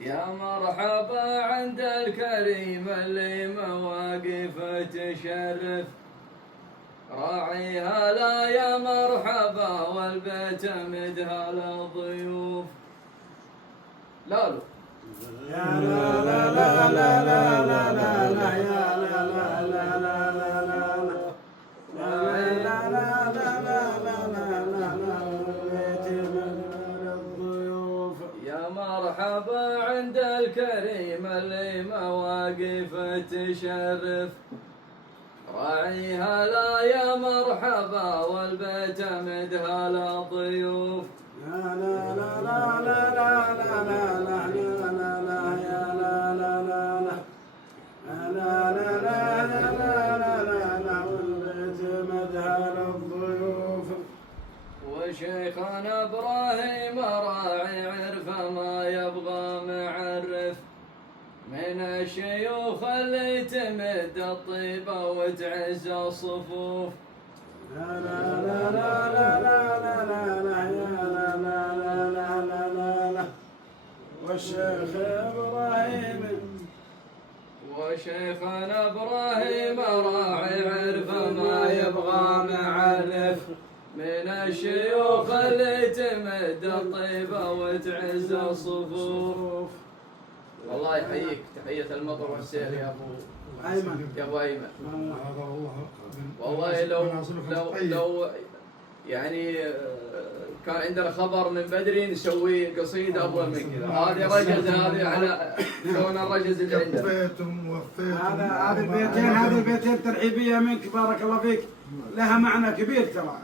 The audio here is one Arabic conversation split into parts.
يا مرحبا عند الكريم اللي مواقفه تشرف، راعيها لا يا مرحبا والبيت مدها للضيوف. لالو يا لا لا لا لا لا لا لا لا يا لا لا لا لا لا لا لا لا يا مرحبا عند الكريم اللي مواقفه تشرف، راعيها لا يا مرحبا والبيت مدها للضيوف. يا لا لا لا لا لا لا لا لا يا لا لا يا لا لا لا لا لا لا لا لا لا لا لا والبيت مدها للضيوف. وشيخنا ابراهيم راعي عرفه ما يبغى معرف، من الشيوخ اللي تمد الطيبه وتعز الصفوف. لا لا لا لا لا لا لا لا يا لا لا لا لا لا لا لا والشيخ ابراهيم وشيخنا ابراهيم راعي عرفه ما يبغى معرف، من الشيوخ اللي تمد الطيبه وتعز الصفوف. والله يحييك تحيه المطر والسير يا ابو ايمن. يا ابو ايمن. هذا والله لو يعني كان عندنا خبر من بدري نسوي قصيده افضل من كذا. هذه رجز، هذه على شلون الرجز اللي عندنا. وفيتم وفيتم هذا هذه البيتين ترحيبيه منك بارك الله فيك، لها معنى كبير ترى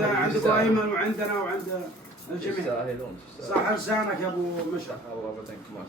عند ابو ايمن وعندنا وعند الجميع. تستاهلون صح لسانك يا ابو مشرف. الله ابدا ما